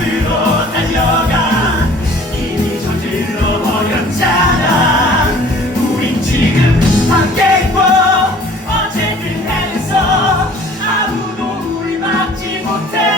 곁으로 달려가. 이미 저질러 버렸잖아. 우린 지금 함께 있고 어제든 해서 아무도 우리 막지 못해.